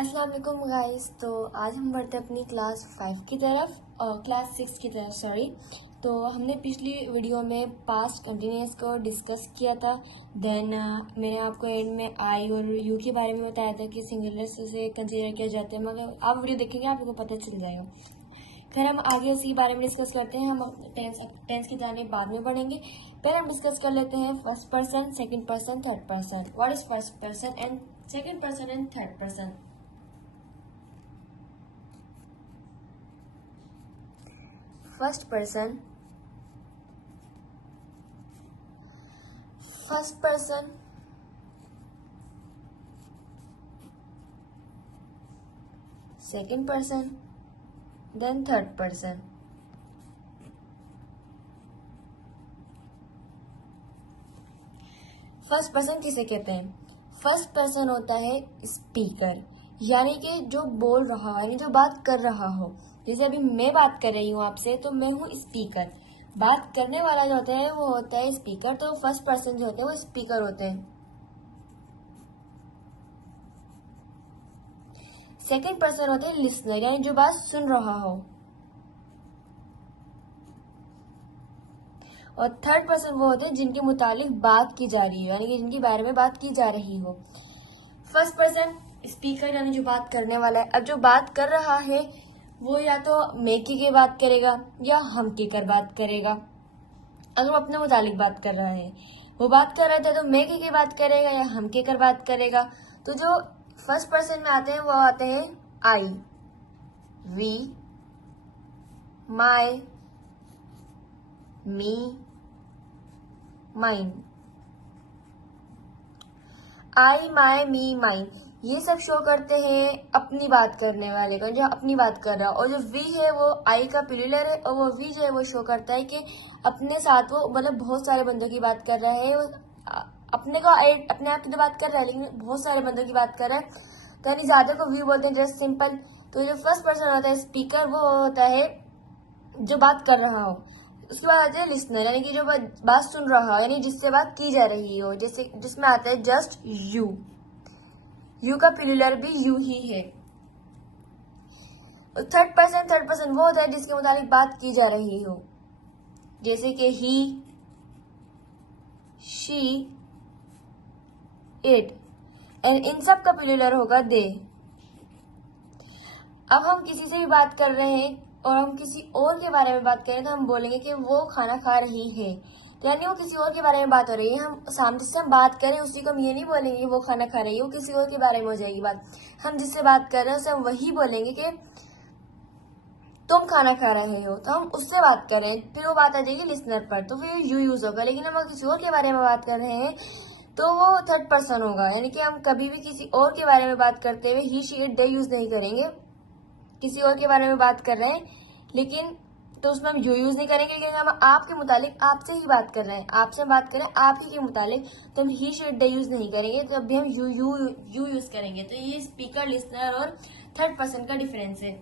अस्सलाम वालेकुम गाइस। तो आज हम बढ़ते हैं अपनी क्लास 5 की तरफ और क्लास 6 की तरफ सॉरी। तो हमने पिछली वीडियो में पास्ट कंटिन्यूअस को डिस्कस किया था। देन मैंने आपको एंड में आई और यू के बारे में बताया था कि सिंगुलर से कंसीडर किया जाता है, मगर आप वीडियो देखेंगे आपको पता चल जाएगा। फिर हम आगे उसी के बारे में डिस्कस करते हैं। हम टेंस की जाने बाद में बढ़ेंगे। फिर हम डिस्कस कर लेते हैं first person, second person, third person. What is first person and second person and third person. First person, second person, then third person. First person किसे कहते हैं? फर्स्ट पर्सन होता है स्पीकर, यानी कि जो बोल रहा है, यानी जो बात कर रहा हो। जैसे अभी मैं बात कर रही हूँ आपसे, तो मैं हूँ स्पीकर। बात करने वाला जो होता है वो होता है स्पीकर। तो फर्स्ट पर्सन जो होते हैं वो स्पीकर होते हैं। सेकंड पर्सन होते हैं लिसनर, यानी जो बात सुन रहा हो। और थर्ड पर्सन वो होते हैं जिनके मुतालिक बात की जा रही हो, यानी कि जिनके बारे में बात की जा रही हो। फर्स्ट पर्सन स्पीकर, यानी जो बात करने वाला है। अब जो बात कर रहा है वो या तो मैं की बात करेगा या हम की कर बात करेगा। अगर वो अपने मुतालिक बात कर रहा है, वो बात कर रहा था तो मैं की बात करेगा या हम के कर बात करेगा। तो जो फर्स्ट पर्सन में आते हैं वो आते हैं I, we, my, me, mine. I, my, me, mine, ये सब शो करते हैं अपनी बात करने वाले को, जो अपनी बात कर रहा है। और जो वी है वो आई का प्लूरल है, और वो वी जो है वो शो करता है कि अपने साथ वो मतलब बहुत सारे बंदों की बात कर रहा है। वो अपने आप की तो बात कर रहा है, लेकिन बहुत सारे बंदों की बात कर रहा है। तो यानी ज्यादा को वी बोलते हैं, जस्ट सिंपल। तो जो फर्स्ट पर्सन होता है स्पीकर, वो होता है जो बात कर रहा हो। उसके बाद आते हैं लिसनर, यानी कि जो बात सुन रहा हो, यानी जिससे बात की जा रही हो। जैसे जिसमें आता है जस्ट यू, यू का प्लूरल भी यू ही है। थर्ड पर्सन वो होता है जिसके मुताबिक बात की जा रही हो, जैसे कि ही, शी, इट, एंड इन सब का प्लूरल होगा दे। अब हम किसी से भी बात कर रहे हैं और हम किसी और के बारे में बात करें तो हम बोलेंगे कि वो खाना खा रही है। तो यानी वो किसी और के बारे में बात हो रही है। हम सामने से हम बात करें उसी को हम ये नहीं बोलेंगे वो खाना खा रही है, वो किसी और के बारे में हो जाएगी बात। हम जिससे बात कर रहे हैं उससे हम वही बोलेंगे कि तुम खाना खा रहे हो, तो हम उससे बात करें। फिर वो बात आ जाएगी लिसनर पर, तो फिर यू यूज होगा। लेकिन हम किसी और के बारे में बात कर रहे हैं तो वो थर्ड पर्सन होगा, यानी कि हम कभी भी किसी और के बारे में बात करते हुए ही, शी, इट, दे यूज नहीं करेंगे। किसी और के बारे में बात कर रहे हैं लेकिन तो उसमें हम यू यूज नहीं करेंगे, लेकिन हम आपके मुतालिक आपसे ही बात कर रहे हैं, आपसे बात करें आप ही के मुतालिक, तो हम ही, शी, इट, दे यूज नहीं करेंगे। तो अभी हम यू यूज करेंगे। तो ये स्पीकर, लिसनर और थर्ड पर्सन का डिफरेंस है।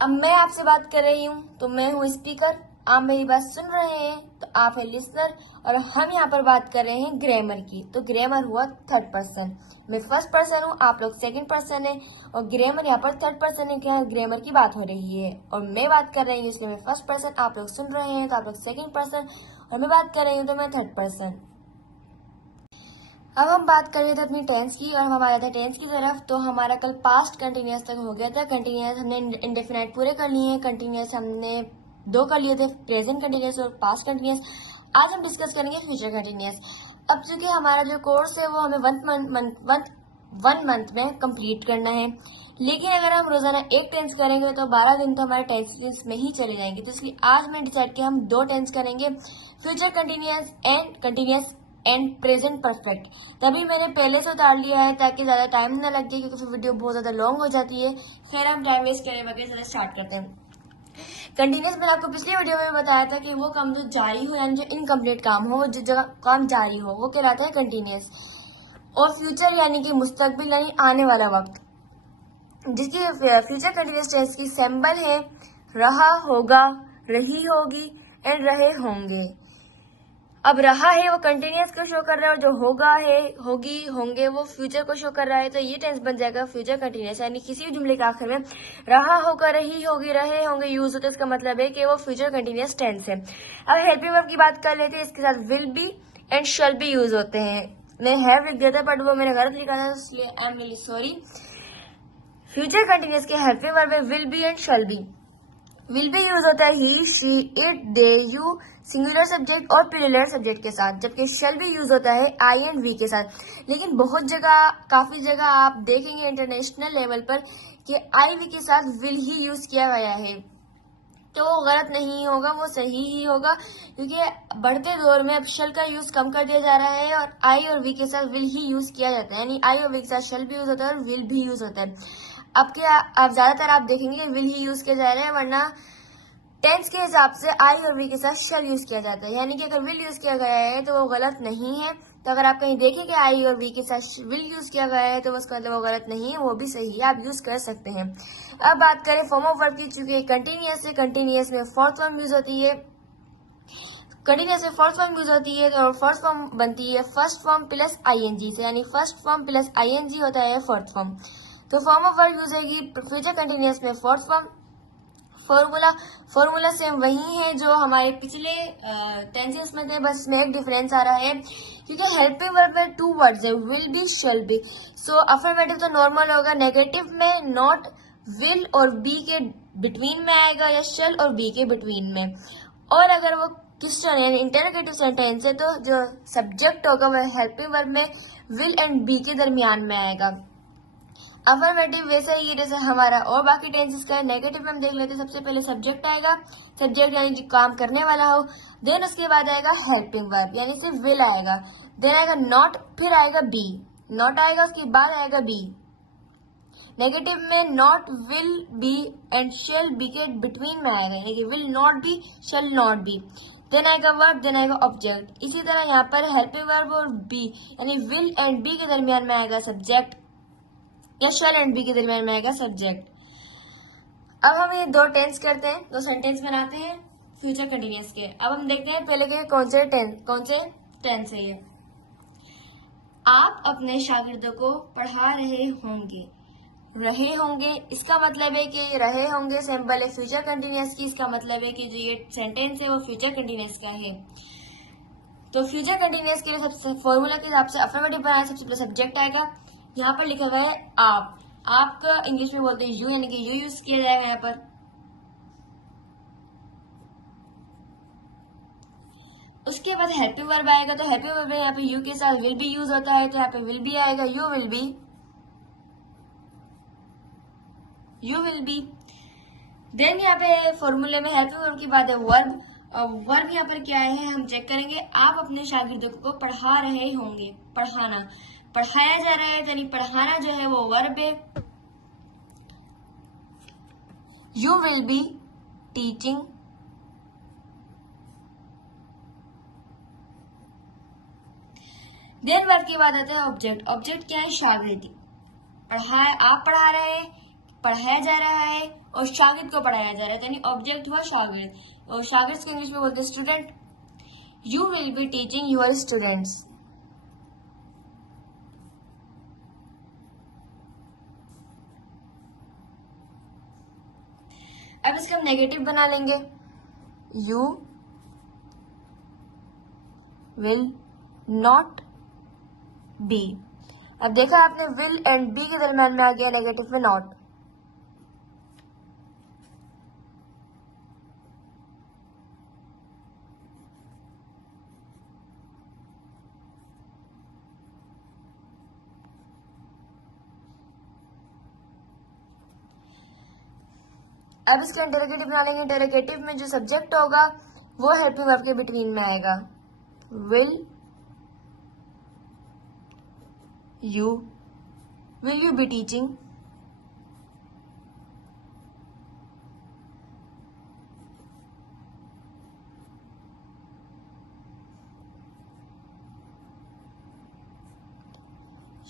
अब मैं आपसे बात कर रही हूँ तो मैं हूँ स्पीकर, आप मेरी बात सुन रहे हैं तो आप है लिसनर, और हम यहाँ पर बात कर रहे हैं ग्रामर की। तो ग्रामर हुआ थर्ड पर्सन। मैं फर्स्ट पर्सन हूँ, आप लोग सेकंड पर्सन है, और ग्रामर यहाँ पर थर्ड पर्सन है। क्या ग्रामर की बात हो रही है और मैं बात कर रही हूँ, इसलिए मैं फर्स्ट पर्सन। आप लोग सुन रहे हैं तो आप लोग सेकंड पर्सन, और मैं बात कर रही हूँ तो मैं थर्ड पर्सन। अब हम बात कर रहे थे अपनी टेंस की, और हम आ रहे थे टेंस की तरफ। तो हमारा कल पास्ट कंटिन्यूअस तक हो गया था। कंटिन्यूअस हमने इंडेफिनाइट पूरे कर लिए हैं, कंटिन्यूअस हमने 2 कर लिए थे, प्रेजेंट कंटिन्यूअस और पास्ट कंटिन्यूअस। आज हम डिस्कस करेंगे फ्यूचर कंटिन्यूअस। अब चूंकि हमारा जो कोर्स है वो हमें 1 मंथ में कंप्लीट करना है, लेकिन अगर हम रोजाना एक टेंस करेंगे तो 12 दिन तो हमारे टेंस में ही चले जाएंगे। तो इसलिए आज मैंने डिसाइड किया हम 2 टेंस करेंगे, future continuous and present perfect. तभी मैंने पहले से उतार लिया है ताकि ज्यादा टाइम ना लग जाए, क्योंकि फिर वीडियो बहुत ज्यादा लॉन्ग हो जाती है। फिर हम टाइम वेस्ट करे बगैर ज्यादा स्टार्ट करते हैं। कंटिन्यूस मैंने आपको पिछली वीडियो में बताया था कि वो काम जो जारी हो, यानी जो इनकम्प्लीट काम हो, जिस जगह काम जारी हो, वो कहलाता है कंटिन्यूस। और फ्यूचर यानी कि मुस्तकबिल, यानी आने वाला वक्त, जिसकी फ्यूचर कंटिन्यूस टेंस की सिंबल है रहा, होगा, रही होगी एंड रहे होंगे। अब रहा है वो कंटिन्यूअस को शो कर रहा है, और जो होगा है, होगी, होंगे वो फ्यूचर को शो कर रहा है, तो ये टेंस बन जाएगा फ्यूचर कंटिन्यूअस। यानी किसी भी जुमले के आखिर में रहा होगा, रही होगी, रहे होंगे यूज होते हैं, इसका मतलब है कि वो फ्यूचर कंटिन्यूअस टेंस है। अब हेल्पिंग वर्ब की बात कर लेते हैं, इसके साथ will be and shall B use होते हैं। मैं हैव लिख दिया था बट वो मैंने गलत लिखा था, इसलिए I am really sorry. Future continuous के हेल्पिंग वर्ब है will be and shall be. Will be use होता है he, she, it, they, you singular subject और प्लूरल सब्जेक्ट के साथ, जबकि शैल बी यूज होता है आई एंड वी के साथ। लेकिन बहुत जगह, काफी जगह आप देखेंगे इंटरनेशनल लेवल पर कि आई वी के साथ विल ही यूज किया गया है, तो वो गलत नहीं होगा, वो सही ही होगा, क्योंकि बढ़ते दौर में अब शैल का यूज कम कर दिया जा रहा है और आई और वी के साथ विल ही यूज किया जाता है। यानी आई और वी के साथ शैल भी यूज होता है और विल भी यूज होता है। अब ज्यादातर आप देखेंगे विल ही यूज किया जा रहा है, वरना टेंस के हिसाब से आई और वी के साथ शैल यूज किया जाता है। यानी कि अगर विल यूज किया गया है तो वो गलत नहीं है। तो अगर आप कहीं देखें कि आई और वी के साथ विल यूज किया गया है तो उसका मतलब वो गलत नहीं है, वो भी सही है, आप यूज कर सकते हैं। अब बात करें फॉर्म ऑफ वर्ब की, चूंकि कंटिन्यूअस है, कंटिन्यूअस में फोर्थ फॉर्म यूज होती है, कंटिन्यूअस में फर्स्ट फॉर्म यूज होती है, और फर्स्ट फॉर्म बनती है फर्स्ट फॉर्म प्लस आईएनजी से, यानी फर्स्ट फॉर्म प्लस आईएनजी होता है फर्स्ट फॉर्म। तो फॉर्म ऑफ वर्ब यूज होगी फ्यूचर कंटिन्यूअस में फोर्थ फॉर्म। फॉर्मूला सेम वही है जो हमारे पिछले टेंसेस में थे, बस में एक डिफरेंस आ रहा है, क्योंकि हेल्पिंग वर्ब में टू वर्ड्स है, will be, shall B. So affirmative तो नॉर्मल होगा, नेगेटिव में नॉट, विल और बी के बिटवीन में आएगा, या शैल और बी के बिटवीन में। और अगर वो क्वेश्चन यानी इंटरोगेटिव सेंटेंस है तो जो सब्जेक्ट होगा वो हेल्पिंग वर्ब में विल एंड बी के दरमियान में आएगा। अफर्मेटिव वैसे ही जैसे हमारा और बाकी टेंसेस का है। नेगेटिव में हम देख लेते हैं, सबसे पहले सब्जेक्ट आएगा, सब्जेक्ट यानी जो काम करने वाला हो, देन उसके बाद आएगा हेल्पिंग वर्ब यानी सिर्फ विल आएगा, देन आएगा नॉट, फिर आएगा बी, नॉट आएगा उसके बाद आएगा बी। नेगेटिव में not, will, be and shall be के बिटवीन में आएगा, यानी will not be, shall not be, then आएगा वर्ब, देन आएगा ऑब्जेक्ट। इसी तरह यहाँ पर हेल्पिंग वर्ब और बी यानी विल एंड बी के दरमियान में आएगा सब्जेक्ट, या शैल एंड बी के दरमियान में आएगा सब्जेक्ट। अब हम ये दो टेंस करते हैं, दो सेंटेंस बनाते हैं फ्यूचर कंटिन्यूअस के। अब हम देखते हैं पहले के कौन से टेंस है ये। आप अपने शागिर्दों को पढ़ा रहे होंगे, रहे होंगे इसका मतलब है कि रहे होंगे सिंपल है फ्यूचर कंटिन्यूअस की, इसका मतलब है कि जो ये सेंटेंस है वो फ्यूचर कंटिन्यूअस का है। तो फ्यूचर कंटिन्यूअस के लिए सबसे फॉर्मूला के हिसाब से अफर्मेटिव बनाया, सबसे पहले सब्जेक्ट आएगा, यहाँ पर लिखा हुआ है आप, आपका इंग्लिश में बोलते हैं यू, यानी कि यू यूज किया जाएगा यहाँ पर। उसके बाद हेल्पिंग वर्ब आएगा, तो हेल्पिंग वर्ब यहाँ पे यू के साथ विल बी यूज होता है, तो यहाँ पे विल बी आएगा, you will be, you will be. Then यहाँ पे फॉर्मूले में हेल्पिंग वर्ब की बात है वर्ब। वर्ब यहाँ पर क्या है हम चेक करेंगे। आप अपने शागिर्दों को पढ़ा रहे होंगे, पढ़ाना, पढ़ाया जा रहा है, यानी पढ़ाना जो है वो वर्ब है। You will be teaching, then verb के बाद आता है ऑब्जेक्ट। ऑब्जेक्ट क्या है? शागिर्द। आप पढ़ा रहे हैं, पढ़ाया जा रहा है, और शागिर्द को पढ़ाया जा रहा है, यानी ऑब्जेक्ट हुआ शागिर्द, और शागिर्द को इंग्लिश में बोलते हैं student. You will be teaching your students. अब इसका हम नेगेटिव बना लेंगे, यू विल नॉट बी। अब देखा आपने विल एंड बी के दरम्यान में आ गया नेगेटिव में नॉट। अब इसका इंटरोगेटिव बना लेंगे। इंटरोगेटिव में जो सब्जेक्ट होगा वो हेल्पिंग वर्ब के बिटवीन में आएगा। Will you be teaching,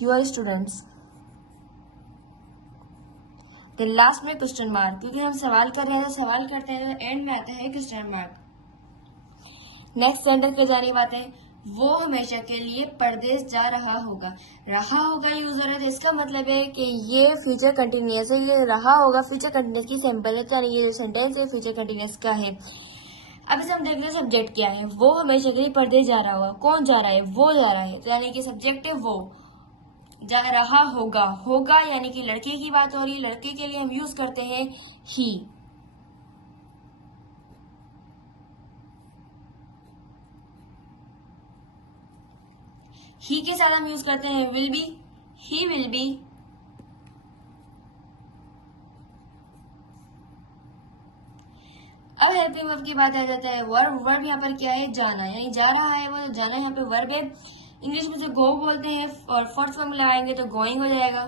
your students. Then last में क्वेश्चन मार्क, क्योंकि हम सवाल कर रहे हैं तो सवाल करते हैं तो एंड में आता है क्वेश्चन मार्क। नेक्स्ट सेंटेंस पे जाने की बात है, वो हमेशा के लिए परदेश जा रहा होगा। रहा होगा यूजर है, तो इसका मतलब है कि ये फ्यूचर कंटिन्यूअस है, ये रहा होगा फ्यूचर कंटिन्यूअस की सैंपल है, यानी ये जो सेंटेंस है फ्यूचर कंटिन्यूअस का है। अब इसे हम देखते हैं सब्जेक्ट क्या है। वो हमेशा के लिए परदेश जा रहा होगा, कौन जा रहा है, वो जा रहा है, तो यानी कि सब्जेक्ट है वो, जा रहा होगा, होगा यानी कि लड़के की बात हो रही है, लड़के के लिए हम यूज करते हैं ही। ही के साथ हम यूज करते हैं will be, he will be. अब हेल्पिंग वर्ब की बात आ जाता है वर्ब। वर्ब यहाँ पर क्या है, जाना, यानी जा रहा है वो, जाना यहाँ पे वर्ब है। इंग्लिश में से गो बोलते हैं और फर्स्ट फॉर्म लगाएंगे तो गोइंग हो जाएगा।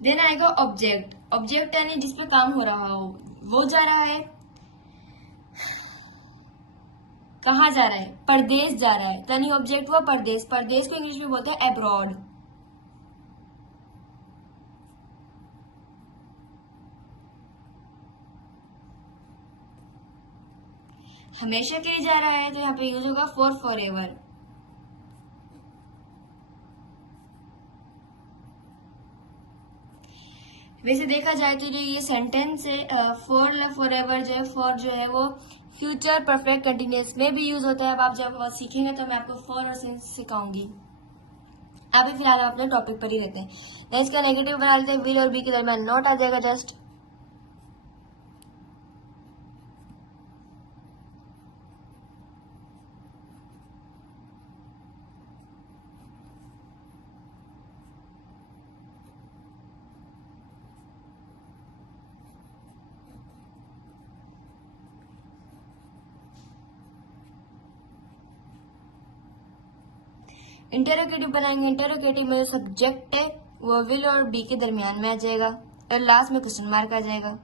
देन आएगा ऑब्जेक्ट। ऑब्जेक्ट यानी जिसपे काम हो रहा हो, वो जा रहा है, कहाँ जा रहा है, परदेश जा रहा है, यानी ऑब्जेक्ट हुआ परदेश। परदेश को इंग्लिश में बोलते हैं अब्रॉड। हमेशा के लिए जा रहा है, तो यहाँ पे यूज होगा फॉर एवर। वैसे देखा जाए तो जो ये सेंटेंस है फॉर एवर जो है, फॉर जो है वो फ्यूचर परफेक्ट कंटिन्यूअस में भी यूज होता है। अब आप जब सीखेंगे तो मैं आपको फॉर और सिंस सिखाऊंगी। अभी फिलहाल हम अपने टॉपिक पर ही रहते हैं। नेक्स्ट का नेगेटिव बना लेते हैं, विल और बी के दरमियान नॉट आ जाएगा जस्ट। इंटरोगेटिव बनाएंगे, इंटरोगेटिव में जो सब्जेक्ट है वो विल और बी के दरमियान में आ जाएगा और लास्ट में क्वेश्चन मार्क आ जाएगा।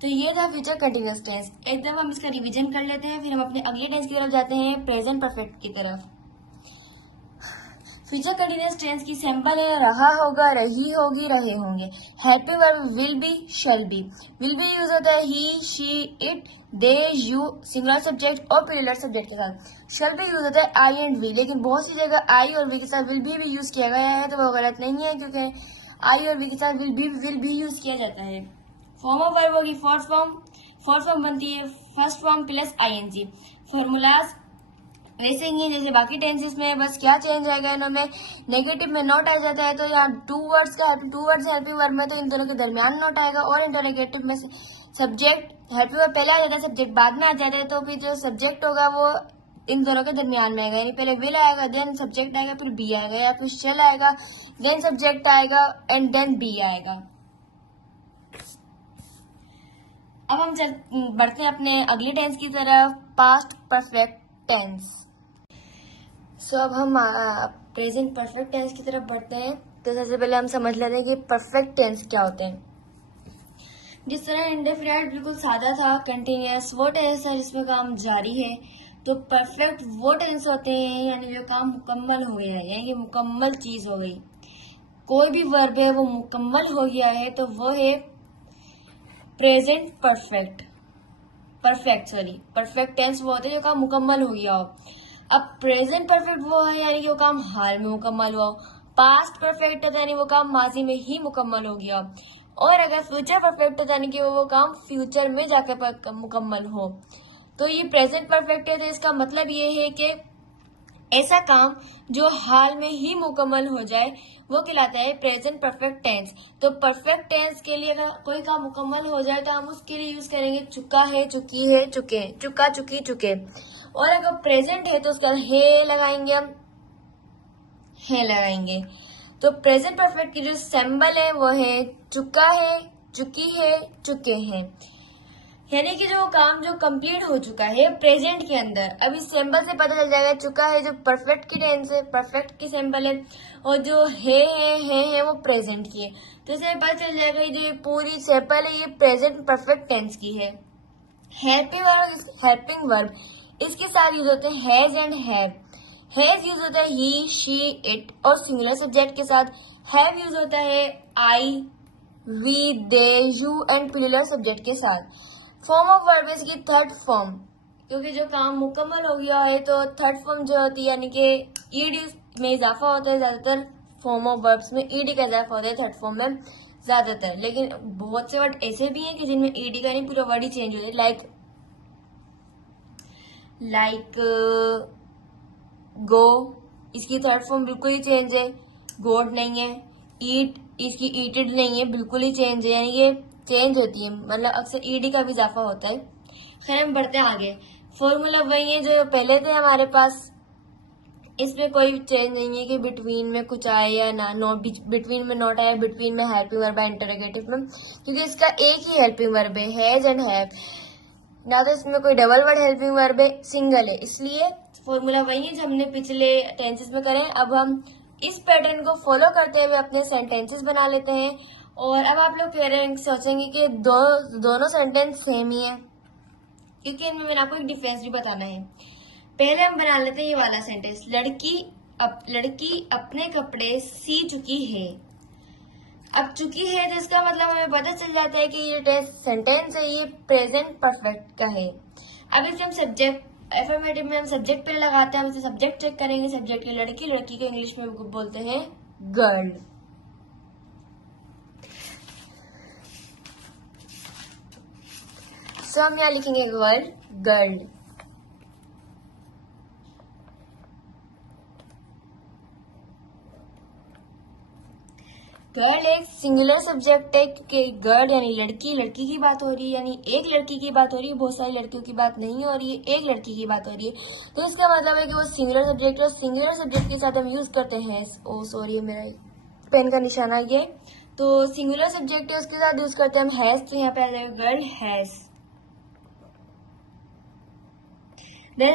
तो ये था फ्यूचर कंटिन्यूअस टेंस। एक दफा हम इसका रिवीजन कर लेते हैं, फिर हम अपने अगले टेंस की तरफ जाते हैं, प्रेजेंट परफेक्ट की तरफ। फ्यूचर कंटिन्यूअस टेंस की सैंपल है रहा होगा, रही होगी, रहे होंगे। Helping verb will be, shall be. Will be use होता है he, she, it, they, you, singular subject और प्लूरल सब्जेक्ट के साथ। शैल बी यूज होता है आई एंड वी, लेकिन बहुत सी जगह आई और वी के साथ विल बी यूज किया गया है, तो वो गलत नहीं है, क्योंकि आई और वी के साथ विल बी यूज किया जाता है। फॉर्म ऑफ वर्ब होगी फोर्थ फॉर्म। फोर्थ फॉर्म बनती है first form plus ING. Formulas वैसे ही जैसे बाकी टेंसेस में, बस क्या चेंज आएगा इनमें, नेगेटिव में नॉट आ जाता है, तो यहाँ टू वर्ड्स हेल्पिंग वर्ब में तो इन दोनों के दरमियान नॉट आएगा, और इंटरोगेटिव में सब्जेक्ट हेल्पिंग वर्ब पहले आ जाता है, सब्जेक्ट बाद में आ जाता है, तो फिर जो सब्जेक्ट होगा वो इन दोनों के दरमियान में आएगा, यानी पहले विल आएगा, देन सब्जेक्ट आएगा, फिर बी आएगा, या फिर शेल आएगा, देन सब्जेक्ट आएगा एंड देन बी आएगा। अब हम बढ़ते हैं अपने अगले टेंस की तरफ, पास्ट परफेक्ट टेंस। सो अब हम प्रेजेंट परफेक्ट टेंस की तरफ बढ़ते हैं। तो सबसे पहले हम समझ लेते हैं कि परफेक्ट टेंस क्या होते हैं। जिस तरह इंडेफिनिट बिल्कुल सादा था, कंटिन्यूअस वो टेंस है जिसमें काम जारी है, तो परफेक्ट वो टेंस होते हैं यानी जो काम मुकम्मल हो गया है, यानी कि मुकम्मल चीज हो गई, कोई भी वर्ब है वो मुकम्मल हो गया है, तो वो है प्रेजेंट परफेक्ट। परफेक्ट टेंस वो होते हैं जो काम मुकम्मल हो गया हो। अब प्रेजेंट परफेक्ट वो है यानी कि वो काम हाल में मुकम्मल हुआ। पास्ट परफेक्ट है यानी वो काम माजी में ही मुकम्मल हो गया, और अगर फ्यूचर परफेक्ट है यानी कि वो काम फ्यूचर में जाकर मुकम्मल हो। तो ये प्रेजेंट परफेक्ट है, तो इसका मतलब ये है कि ऐसा काम जो हाल में ही मुकम्मल हो जाए वो कहलाता है प्रेजेंट परफेक्ट टेंस। तो परफेक्ट टेंस के लिए अगर कोई काम मुकम्मल हो जाए तो हम उसके लिए यूज करेंगे चुका है, चुकी है, चुके, चुका, चुकी, चुके। और अगर प्रेजेंट है तो उसका है लगाएंगे, हम है लगाएंगे। तो प्रेजेंट परफेक्ट की जो सिंबल है वो है चुका है, चुकी है, चुके हैं। यानी कि जो काम जो कंप्लीट हो चुका है प्रेजेंट के अंदर, अब इस सिंबल से पता चल जाएगा चुका है जो परफेक्ट की टेंस है, परफेक्ट की सिंबल है, और जो है वो प्रेजेंट की है। तो इससे पता चल जाएगा ये जो पूरी सिंबल है ये प्रेजेंट परफेक्ट टेंस की है। हेल्पिंग वर्ब इसके साथ यूज होते हैं has and have. Has use होता है ही, शी, इट और सिंगुलर सब्जेक्ट के साथ। हैव यूज होता है I, we, they, you and plural subject के साथ। फॉर्म ऑफ वर्ब इसकी थर्ड फॉर्म, क्योंकि जो काम मुकम्मल हो गया है तो थर्ड फॉर्म जो होती है यानी कि ईडी में इजाफा होता है। ज्यादातर फॉर्म ऑफ वर्ब्स में ईडी का इजाफा होता है थर्ड फॉर्म में ज्यादातर, लेकिन बहुत से वर्ड ऐसे भी हैं कि जिनमें ईडी का नहीं पूरा वर्ड ही चेंज हो जाए। लाइक गो, इसकी थर्ड फॉर्म बिल्कुल ही चेंज है, गोड नहीं है। ईट, इसकी ईटेड नहीं है, बिल्कुल ही चेंज है, यानी ये चेंज होती है, मतलब अक्सर ईडी का भी इजाफा होता है। खैर हम बढ़ते हैं आगे। फॉर्मूला वही है जो पहले थे हमारे पास, इसमें कोई चेंज नहीं है कि बिटवीन में कुछ आए या ना, नॉट बिटवीन में नॉट आया, बिटवीन में हेल्पिंग वर्ब है इंटरोगेटिव में, क्योंकि इसका एक ही हेल्पिंग वर्ब है हैज एंड हैव, ना तो इसमें कोई डबल वर्ड हेल्पिंग वर्ब है, सिंगल है, इसलिए फॉर्मूला वही है जो हमने पिछले टेंसेस में करें। अब हम इस पैटर्न को फॉलो करते हुए अपने सेंटेंसेस बना लेते हैं। और अब आप लोग कह रहे हैं, सोचेंगे कि दोनों सेंटेंस सेम ही है, क्योंकि इनमें मैंने आपको एक डिफरेंस भी बताना है। पहले हम बना लेते हैं ये वाला सेंटेंस, लड़की अपने कपड़े सी चुकी है। अब चुकी है तो इसका मतलब हमें पता चल जाता है कि ये सेंटेंस है ये प्रेजेंट परफेक्ट का है। अब इसे हम सब्जेक्ट एफर्मेटिव में हम सब्जेक्ट पे लगाते हैं, हम इसे सब्जेक्ट चेक करेंगे। सब्जेक्ट है लड़की को इंग्लिश में बोलते हैं गर्ल। सो हम यहाँ लिखेंगे गर्ल। गर्ल एक सिंगुलर सब्जेक्ट है, क्योंकि गर्ल यानी लड़की की बात हो रही है, यानी एक लड़की की बात हो रही है, बहुत सारी लड़कियों की बात नहीं हो रही है, एक लड़की की बात हो रही है। तो इसका मतलब है कि वो सिंगुलर सब्जेक्ट है, और सिंगुलर सब्जेक्ट के साथ हम यूज करते हैं, ओ सॉरी मेरा पेन का निशाना ये, तो सिंगुलर सब्जेक्ट है उसके साथ यूज करते हैं हम हैज, तो यहाँ पे आ जाएगा girl has. Then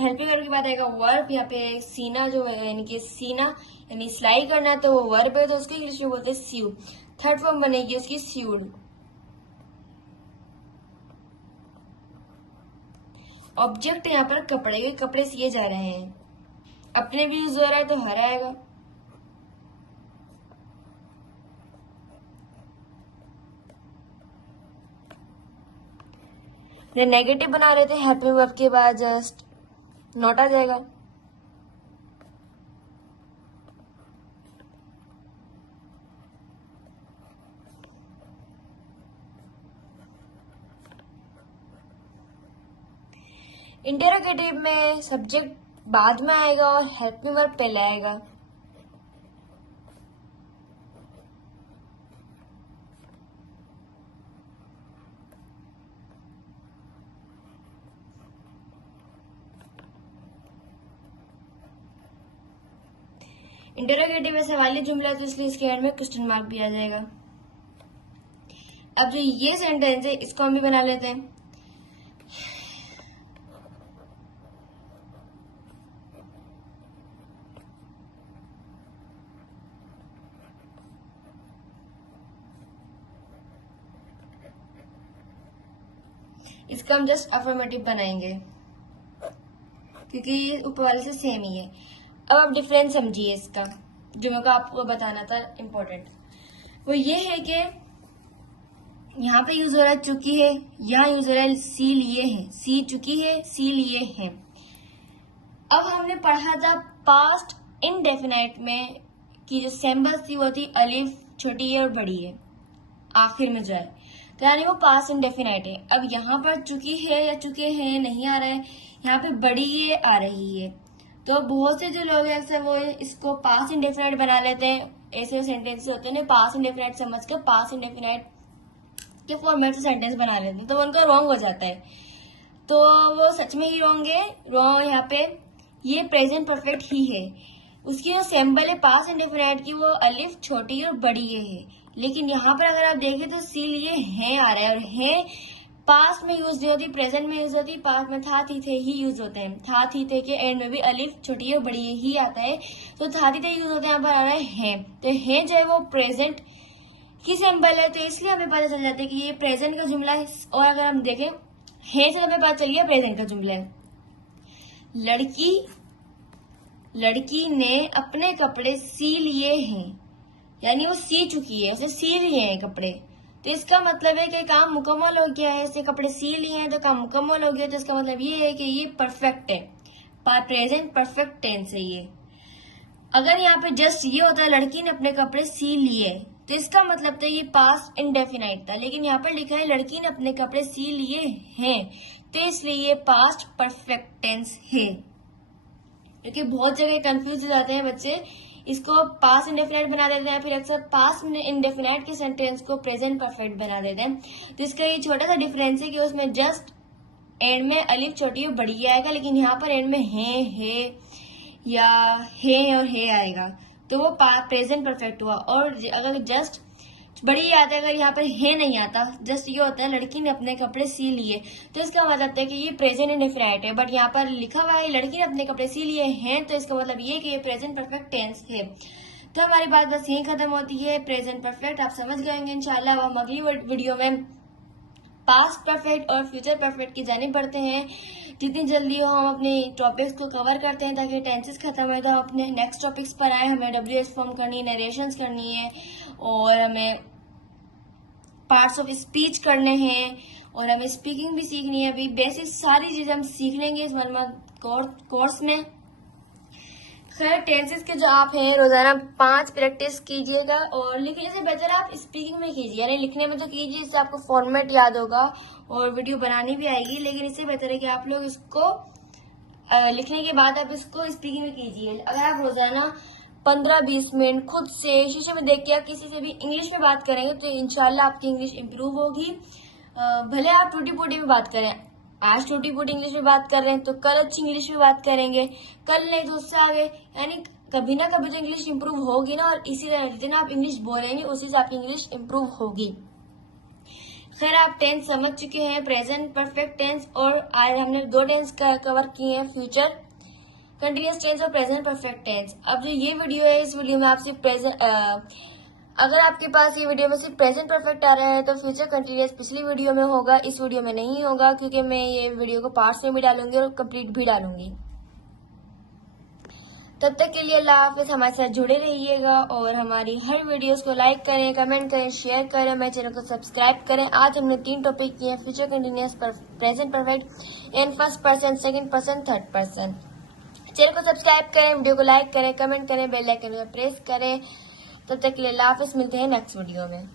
helping verb की बात आएगा वर्ब, यहाँ पे सीना जो है यानी कि सीना यानी सिलाई करना, तो वो वर्ब है, तो उसको इंग्लिश में बोलते हैं स्यू। थर्ड फॉर्म बनेगी उसकी स्यूड। ऑब्जेक्ट यहाँ पर कपड़े सिए जा रहे हैं, अपने भी यूज हो रहा है तो हर आएगा। नेगेटिव बना रहे थे हेल्पिंग वर्ब के बाद जस्ट नॉट आ जाएगा। इंटरोगेटिव में सब्जेक्ट बाद में आएगा और हेल्पिंग वर्ब पहले आएगा। इंटरोगेटिव में सवाली जुमला, तो इसलिए इसके एंड में क्वेश्चन मार्क भी आ जाएगा। अब जो ये सेंटेंस है इसको हम भी बना लेते हैं। इसका हम जस्ट अफर्मेटिव बनाएंगे, क्योंकि ये ऊपर वाले से सेम ही है। अब आप डिफरेंस समझिए इसका, जो मेरे को आपको बताना था इम्पोर्टेंट, वो ये है कि यहाँ पे यूज हो रहा है चुकी है, यहाँ यूज हो रहा है सी लिए है, सी चुकी है, सी लिए है। अब हमने पढ़ा था पास्ट इनडेफिनाइट में कि जो सिंबल्स थी वो थी अलिफ, छोटी है और बड़ी है, आखिर में जाए, तो यानी वो पास्ट इनडेफिनाइट है। अब यहाँ पर चुकी है या चुके हैं नहीं आ रहा है, यहाँ पे बड़ी ये आ रही है, तो बहुत से जो लोग हैं अक्सर वो इसको पास्ट इंडेफिनाइट बना लेते हैं। ऐसे सेंटेंस होते हैं पास्ट इंडेफिनाइट समझकर पास्ट इंडेफिनाइट के फॉर्मेट से सेंटेंस बना लेते हैं, तो उनका रॉन्ग हो जाता है। तो वो सच में ही रॉन्ग है। रॉन्ग यहाँ पे ये प्रेजेंट परफेक्ट ही है, उसकी जो सिंबल है पास्ट इंडेफिनाइट की वो अलिफ, छोटी और बड़ी ये है। लेकिन यहाँ पर अगर आप देखें तो सी लिए हैं आ रहा है, और है पास्ट में यूज नहीं होती, प्रेजेंट में यूज होती, पास्ट में था थी थे ही यूज होते हैं। था थी थे के एंड में भी अलिफ छोटी और बड़ी ही आता है, तो था थी थे यूज होते हैं। यहाँ पर आ रहा है हैं, तो हैं जो है वो प्रेजेंट की सिंबल है, तो इसलिए हमें पता चल जाता है कि ये प्रेजेंट का जुमला है। और अगर हम देखें हैं से हमें पता चल गया प्रेजेंट का जुमला है। लड़की ने अपने कपड़े सी लिए हैं, यानी वो सी चुकी है, उसे सी लिए हैं कपड़े, तो इसका मतलब है कि काम मुकम्मल हो गया है। इसने कपड़े सी लिए हैं तो काम मुकम्मल हो गया, तो इसका मतलब ये है कि ये परफेक्ट है, प्रेजेंट परफेक्ट टेंस है ये। अगर यहाँ पे जस्ट ये होता है लड़की ने अपने कपड़े सी लिए, तो इसका मतलब था ये पास्ट इंडेफिनाइट था, लेकिन यहाँ पर लिखा है लड़की ने अपने कपड़े सी लिए हैं, तो इसलिए ये पास्ट परफेक्ट टेंस है। क्योंकि बहुत जगह कंफ्यूज हो जाते हैं बच्चे, इसको पास्ट इंडेफिनाइट बना देते हैं, फिर अक्सर पास्ट इंडेफिनाइट के सेंटेंस को प्रेजेंट परफेक्ट बना देते हैं। तो इसका ये छोटा सा डिफरेंस है कि उसमें जस्ट एंड में अलिफ छोटी और बड़ी आएगा, लेकिन यहाँ पर एंड में है या है और है आएगा, तो वो प्रेजेंट परफेक्ट हुआ। और अगर जस्ट बड़ी आता है, अगर यहाँ पर है नहीं आता, जस्ट ये होता है लड़की ने अपने कपड़े सी लिए, तो इसका मतलब है कि ये प्रेजेंट इंडेफिनाइट है। बट यहाँ पर लिखा हुआ है लड़की ने अपने कपड़े सी लिए हैं, तो इसका मतलब ये कि ये प्रेजेंट परफेक्ट टेंस है। तो हमारी बात बस यही खत्म होती है। प्रेजेंट परफेक्ट आप समझ गए होंगे इंशाल्लाह। अब हम अगली वीडियो में पास्ट परफेक्ट और फ्यूचर परफेक्ट की जानिब बढ़ते हैं। जितनी जल्दी हो हम अपने टॉपिक्स को कवर करते हैं ताकि टेंसेस खत्म हो, तो हम अपने नेक्स्ट टॉपिक्स पर आए। हमें WH फॉर्म करनी है, नरेशंस करनी है, और हमें पार्ट्स ऑफ स्पीच करने हैं, और हमें स्पीकिंग भी सीखनी है। अभी बेसिक सारी चीजें हम सीख लेंगे इस 1 मंथ कोर्स में। खैर टेंसेस के जो आप हैं रोजाना 5 प्रैक्टिस कीजिएगा, और लिखने से बेहतर आप स्पीकिंग में कीजिए, यानी लिखने में तो कीजिए, इससे आपको फॉर्मेट याद होगा और वीडियो बनानी भी आएगी, लेकिन इससे बेहतर है कि आप लोग इसको लिखने के बाद आप इसको स्पीकिंग में कीजिए। अगर आप रोजाना 15-20 मिनट खुद से शीशे में देख के आप किसी से भी इंग्लिश में बात करेंगे तो इंशाल्लाह आपकी इंग्लिश इम्प्रूव होगी। भले आप टूटी-फूटी में बात करें, आज टूटी-फूटी इंग्लिश में बात कर रहे हैं तो कल अच्छी इंग्लिश में बात करेंगे, कल नहीं तो उससे आगे, यानी कभी ना कभी तो इंग्लिश इम्प्रूव होगी ना। और इसी तरह जितना आप इंग्लिश बोलेंगे उसी से आपकी इंग्लिश इम्प्रूव होगी। खैर आप टेंस समझ चुके हैं, प्रेजेंट परफेक्ट टेंस, और आज हमने 2 टेंस कवर किए हैं, फ्यूचर कंटिन्यूअस टेंस और प्रेजेंट परफेक्ट टेंस। अब जो ये वीडियो है, इस वीडियो में आप सिर्फ अगर आपके पास ये वीडियो में सिर्फ प्रेजेंट परफेक्ट आ रहा है तो फ्यूचर कंटिन्यूअस पिछली वीडियो में होगा, इस वीडियो में नहीं होगा, क्योंकि मैं ये वीडियो को पार्ट्स में भी डालूंगी और कंप्लीट भी डालूंगी। तब तक के लिए अल्लाह हाफिज। हमारे साथ जुड़े रहिएगा और हमारी हर वीडियोस को लाइक करें, कमेंट करें, शेयर करें, मेरे चैनल को सब्सक्राइब करें। आज हमने 3 टॉपिक किए हैं, future continuous, present perfect and first person, second person, third person. Channel को सब्सक्राइब करें, वीडियो को लाइक करें, कमेंट करें, बेल आइकन को प्रेस करें। तब तक के लिए अल्लाह हाफिज, मिलते हैं नेक्स्ट वीडियो में।